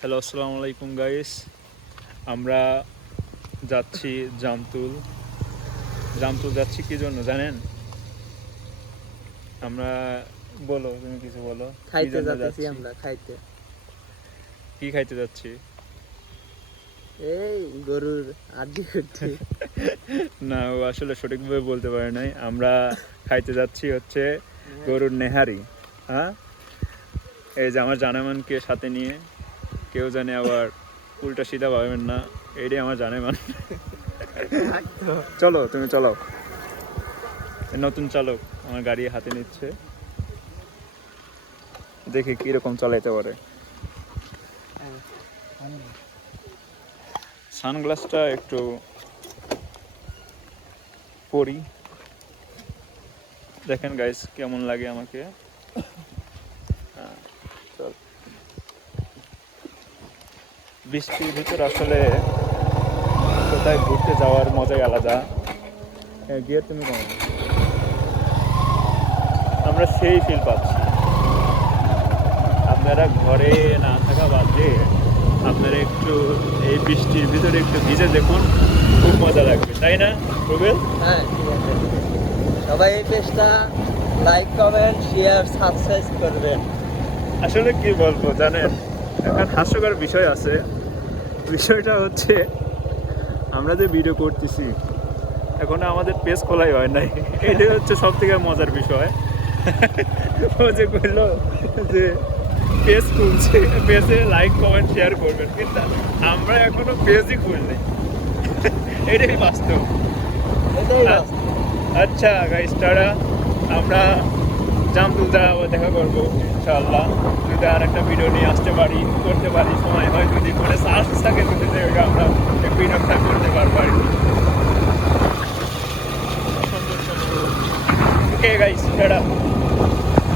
Hello, আসসালামু আলাইকুম guys. আমরা যাচ্ছি জামতুল। যাচ্ছি কি জন্য জানেন? আমরা বলো, তুমি কিছু বলো। কি খাইতে জন্য যাচ্ছি যাচ্ছি? আমরা খাইতে। কি খাইতে যাচ্ছি? এই গরুর আড্ডি করতে। না, ও আসলে সঠিকভাবে বলতে পারে নাই। আমরা খাইতে যাচ্ছি হচ্ছে গরুর নেহারি। হ্যাঁ, এই যে আমার জানেমানকে সাথে নিয়ে, কেউ জানে আবার উল্টা সিধা ভাবেন না, এইটাই আমার জানেমান। চলো, তুমি চলো। নতুন চালক আমার গাড়ি হাতে নিচ্ছে, দেখি কিরকম চালাইতে পারে। সানগ্লাসটা একটু পরি, দেখেন গাইস কেমন লাগে আমাকে। চল। বৃষ্টির ভিতর আসলে কোথায় ঘুরতে যাওয়ার মজাই আলাদা। গিয়ে তুমি কেমন? আমরা সেই ফিল পাচ্ছি। আপনারা ঘরে না থাকা বাদ দিয়ে আপনারা একটু এই বৃষ্টির ভিতরে একটু ভিজে দেখুন, খুব মজা লাগবে, তাই না রুবেল? হ্যাঁ, ঠিক আছে। সবাই এই পেজটা লাইক, কমেন্ট, শেয়ার, সাবস্ক্রাইব করবেন। আসলে কি বলবো জানেন, এখন হাস্যকর বিষয় আছে। বিষয়টা হচ্ছে আমরা যে ভিডিও করতেছি এখন আমাদের পেজ খোলাই হয় নাই, এটাই হচ্ছে সব থেকে মজার বিষয়। ও যে বললো যে পেজ খুলছে, পেজে লাইক কমেন্ট শেয়ার করবেন, কিন্তু আমরা এখনো পেজই খুলনি। এটাই বাস্তব। এটাই বাস। আচ্ছা গাইস, টাটা। আমরা জামতুল দেখা করবো ইনশাআল্লাহ, যদি আর একটা ভিডিও নিয়ে আসতে পারি, করতে পারি, সময় হয়, যদি মানে সাহস থাকে, যদি আমরা ভিডিওটা করতে পারবো আর কি। Okay guys, tata.